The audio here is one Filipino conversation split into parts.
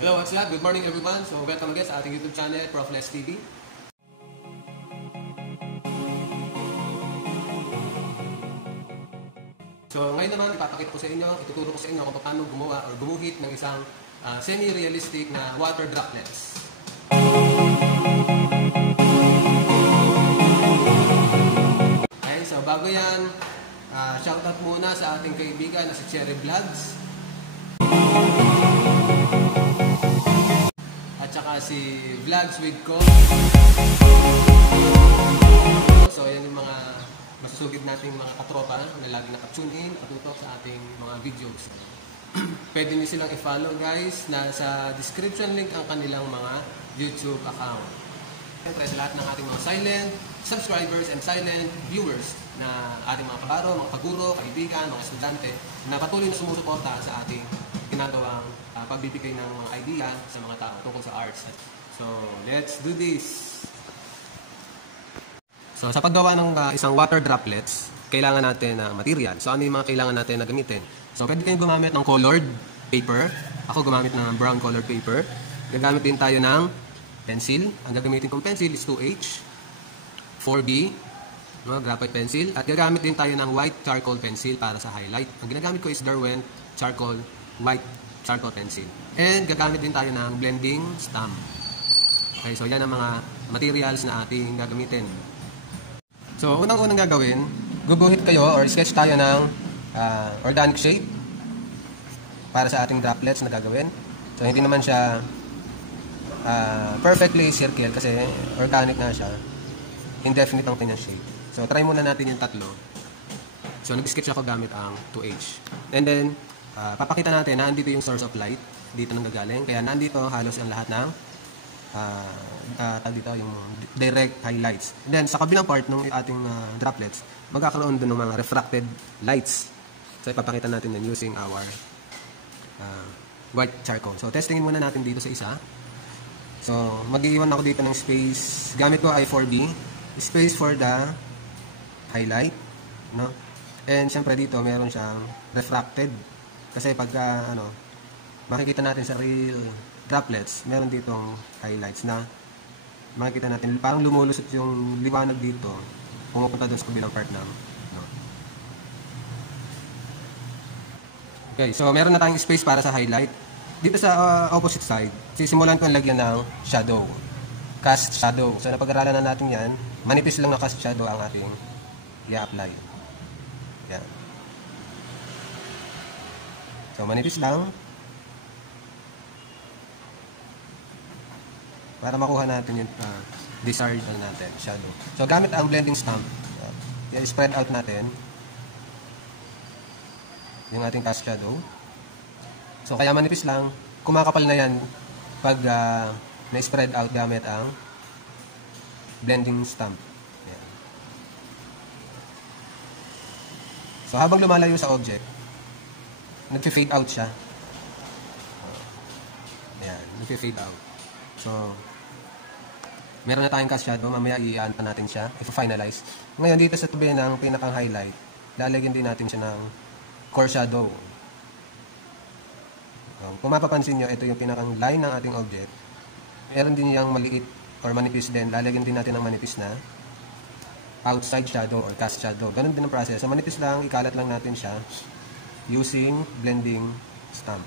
Hello, what's up? Good morning everyone. So welcome again sa ating YouTube channel, Prof Les TV. So ngayon naman ipapakita ko sa inyo, ituturo ko sa inyo kung paano gumawa or gumuhit ng isang semi-realistic na water droplets. Okay, so bago yan, shoutout muna sa ating kaibigan na si Cherry Vlogs. At saka si Vlogs with Co. So yan yung mga masusugid nating mga katropa na lagi nakatune in, katutok sa ating mga videos. Pwede nyo silang i-follow guys, nasa description link ang kanilang mga YouTube account. Siyempre sa lahat ng ating mga silent subscribers and silent viewers na ating mga kabaro, mga kaguro, kaibigan, mga estudyante na patuloy na sumusuporta sa ating ginagawang pagbibigay ng mga idea sa mga tao tungkol sa arts. So, let's do this! So, sa paggawa ng isang water droplets, kailangan natin ng material. So, ano yung mga kailangan natin na gamitin? So, pwede kayong gumamit ng colored paper. Ako gumamit ng brown colored paper. Gagamit din tayo ng pencil. Ang gagamitin kong pencil is 2H, 4B, no, graphite pencil. At gagamit din tayo ng white charcoal pencil para sa highlight. Ang ginagamit ko is Derwent charcoal, white charcoal pencil. And gagamit din tayo ng blending stamp. Okay, so yan ang mga materials na ating gagamitin. So, unang-unang gagawin, guguhit kayo or sketch tayo ng organic shape para sa ating droplets na gagawin. So, hindi naman siya perfectly circle kasi organic na siya. Indefinite ang kanyang shape. So, try muna natin yung tatlo. So, nag-sketch ako gamit ang 2H. And then, papakita natin na andito yung source of light. Dito nang gagaling. Kaya nandito halos ang lahat ng dito yung direct highlights. And then, sa kabilang part ng ating droplets, magkakaroon doon ng mga refracted lights. So, ipapakita natin yan using our white charcoal. So, testingin muna natin dito sa isa. So, mag-iwan ako dito ng space. Gamit ko ay 4B. Space for the highlight. No? And, syempre dito, meron siyang refracted. Kasi pagka, makikita natin sa real droplets, meron ditong highlights na makikita natin, parang lumulusot yung liwanag dito, pumupunta doon sa kabilang part ng, Okay, so meron na tayong space para sa highlight. Dito sa opposite side, sisimulan ko ang lagyan ng shadow. Cast shadow. So napag-aralan na natin yan. Manipis lang na cast shadow ang ating i-apply. Yan. So manipis lang. Para makuha natin yung desired natin, shadow. So gamit ang blending stamp. I-spread out natin yung ating cast shadow. So, kaya manipis lang, kumakapal na yan pag na-spread out gamit ang blending stamp. Ayan. So, habang lumalayo sa object, nag-fade out siya. Ayan, nag-fade out. So, meron na tayong cast shadow, mamaya i-aan pa natin siya, i-finalize. Ngayon, dito sa tabi ng pinakang highlight, lalagyan din natin siya ng core shadow. Kung mapapansin nyo, ito yung pinakang line ng ating object. Meron din yung maliit or manipis din. Lalagyan din natin ng manipis na outside shadow or cast shadow. Ganun din ang process. So, manipis lang, ikalat lang natin siya using blending stamp.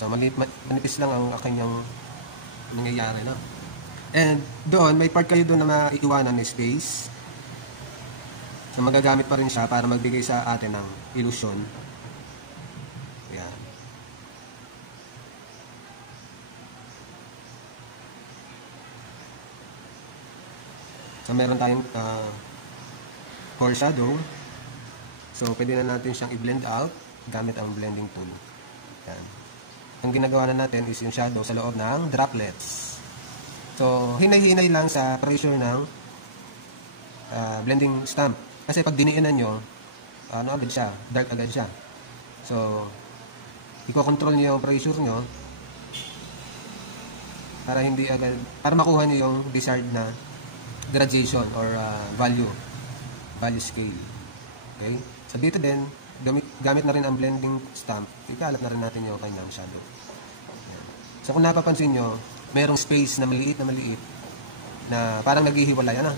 So, manipis lang ang kanyang nangyayari na. And doon, may part kayo doon na maiiwanan ng space. So, magagamit pa rin siya para magbigay sa atin ng illusion. Ayan. So, meron tayong core shadow. So, pwede na natin siyang i-blend out gamit ang blending tool. Ayan. Ang ginagawa na natin is yung shadow sa loob ng droplets. So, hinay-hinay lang sa pressure ng blending stamp. Kasi pag diniinan nyo, agad siya, dark agad siya. So, i-control nyo yung pressure nyo para hindi agad, para makuha nyo yung desired na gradation or value scale. Okay? So dito din, gamit na rin ang blending stamp. Ikalat na rin natin yung kanyang shadow. Ayan. So kung napapansin nyo, mayroong space na maliit na parang naghihiwalay. Ano?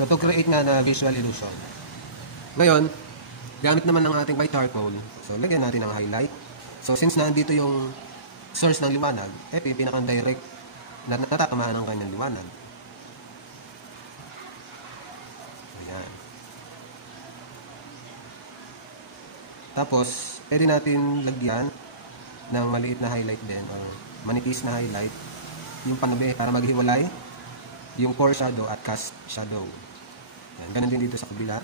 So to create nga na visual illusion. Ngayon, gamit naman ng ating white charcoal. So lagyan natin ng highlight. So since nandito yung source ng liwanag, ito yung pinakang direct na natatamaan ng kanyang liwanag. Ayan. Tapos, pwede natin lagyan ng maliit na highlight din or manipis na highlight yung panabi para maghiwalay yung core shadow at cast shadow. Ayan. Ganun din dito sa kabila.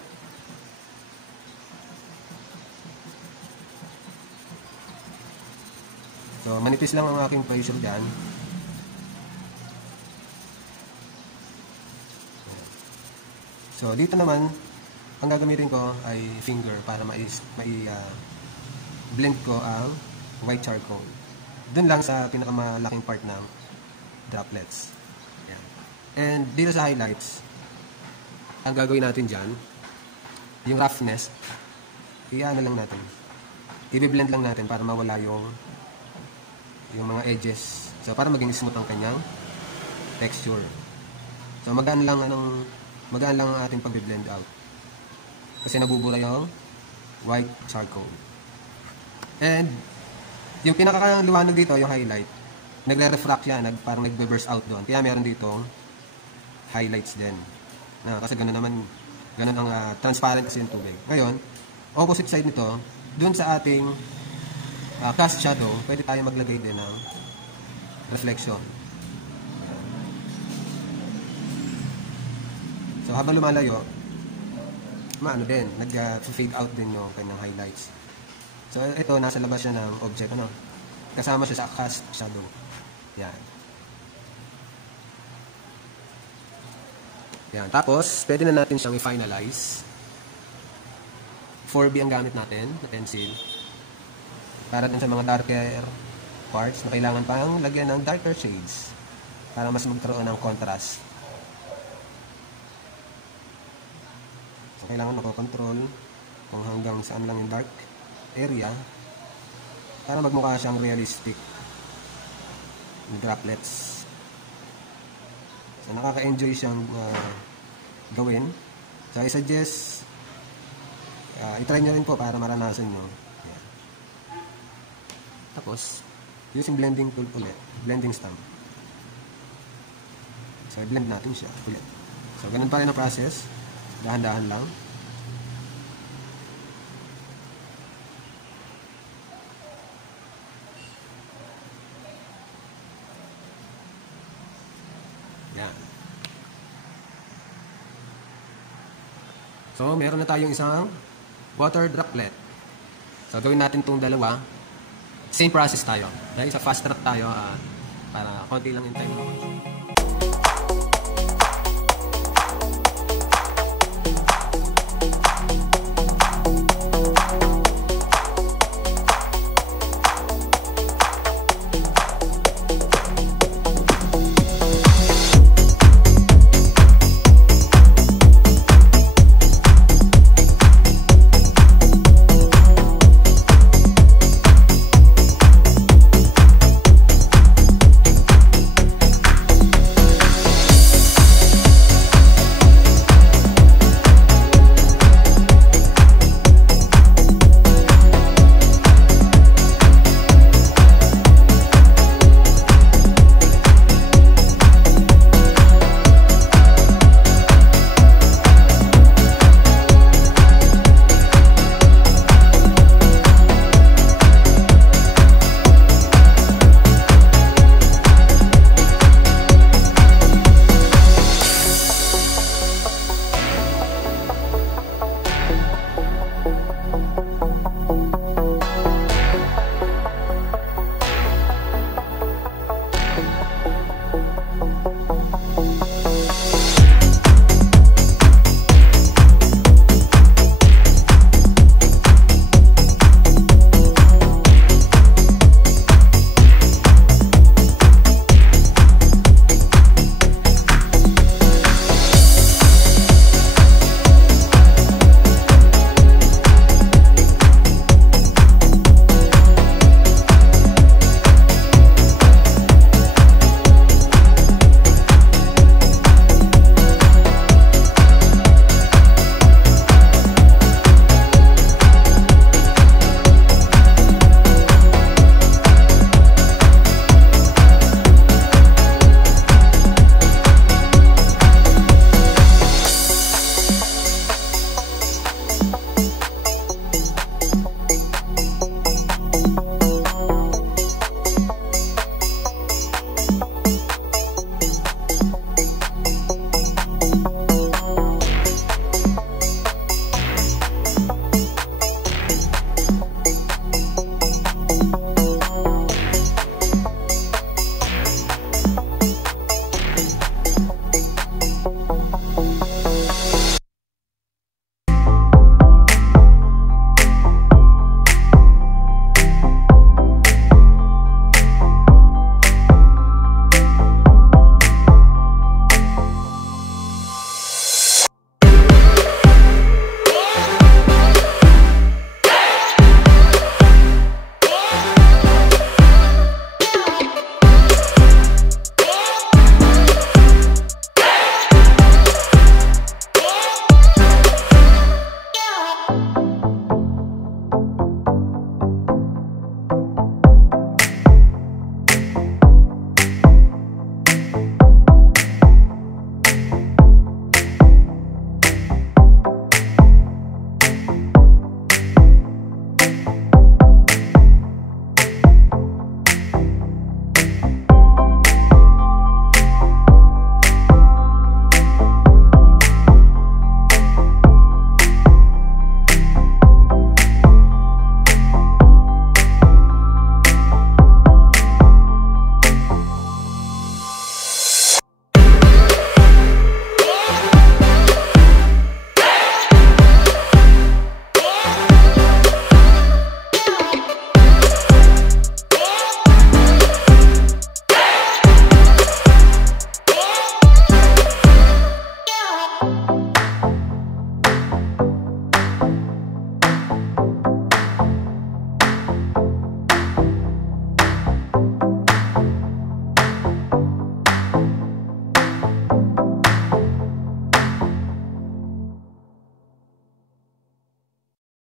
So, manipis lang ang aking pressure dyan. So, dito naman, ang gagamitin ko ay finger para blend ko ang white charcoal. Doon lang sa pinakamalaking part ng droplets. Ayan. And dito sa highlights, ang gagawin natin dyan, yung roughness, iyan lang natin. I-blend lang natin para mawala yung mga edges. So, para maging smooth ang kanyang texture. So, magaan lang ang ating pag-blend out. Kasi nabubura yung white charcoal. And, yung pinakaliwanag dito, yung highlight, nagre-refract yan, parang nagbe-burst out doon. Kaya meron dito highlights din. Kasi ganun ang transparent kasi yung tubig. Ngayon, opposite side nito, dun sa ating cast shadow, pwede tayo maglagay din ng reflection. So, habang lumalayo, din, nag-fade out din yung kanyang highlights. So, ito, nasa labas siya ng object, kasama siya sa cast shadow. Yan. Yan. Tapos, pwede na natin siyang i-finalize. 4B ang gamit natin, na pencil. Para din sa mga darker parts na kailangan pang lagyan ng darker shades para mas magkaroon ng contrast. So, kailangan makokontrol kung hanggang saan lang yung dark area para magmukha siyang realistic droplets. So, nakaka-enjoy siyang gawin. So, I suggest i-try nyo rin po para maranasan nyo. Tapos, using blending tool ulit, blending stamp. So, i-blend natin siya ulit. So, ganun pa rin ang process. Dahan-dahan lang. Yan. So, meron na tayong isang water droplet. So, gawin natin itong dalawa. Same process tayo. Dahil sa fast track tayo, para konti lang yung time.